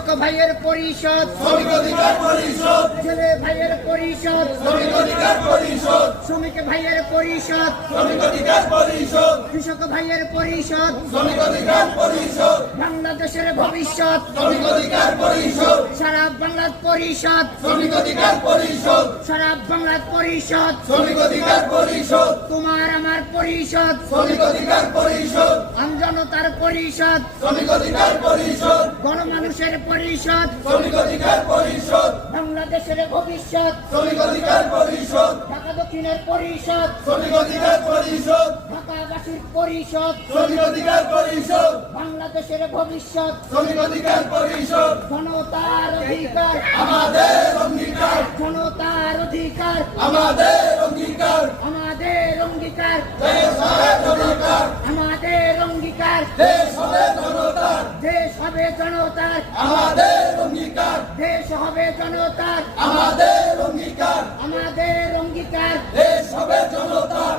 কৃষক ভাইয়ের পরিষদ, শ্রমিক অধিকার পরিষদ, জেলে ভাইয়ের পরিষদ, শ্রমিক অধিকার পরিষদ, শ্রমিক ভাইয়ের পরিষদ, শ্রমিক অধিকার পরিষদ, কৃষক ভাইয়ের পরিষদ, শ্রমিক অধিকার পরিষদ, বাংলাদেশের ভবিষ্যৎ, শ্রমিক অধিকার পরিষদ, সারা বাংলার পরিষদ, শ্রমিক অধিকার পরিষদ, সারা বাংলার পরিষদ, শ্রমিক অধিকার পরিষদ, তোমার আমার পরিষদ, শ্রমিক অধিকার পরিষদ, আমজনতার পরিষদ, শ্রমিক অধিকার পরিষদ, গণমানুষের পরিষদ, শ্রমিক অধিকার পরিষদ, বাংলাদেশের ভবিষ্যৎ, শ্রমিক অধিকার পরিষদ, ঢাকা দক্ষিণের পরিষদ, শ্রমিক অধিকার পরিষদ, ঢাকাবাসীর পরিষদ, শ্রমিক অধিকার পরিষদ, বাংলাদেশের ভবিষ্যৎ, শ্রমিক অধিকার পরিষদ, জনতার অধিকার, আমাদের অঙ্গীকার, জনতার অধিকার, আমাদের অঙ্গীকার, আমাদের অঙ্গীকার, দেশ হবে জনতার, আমাদের অঙ্গীকার, দেশ হবে জনতার, দেশ হবে জনতার, আমাদের অঙ্গীকার, দেশ হবে জনতার, আমাদের অঙ্গীকার, আমাদের অঙ্গীকার। দেশ হবে জনতার।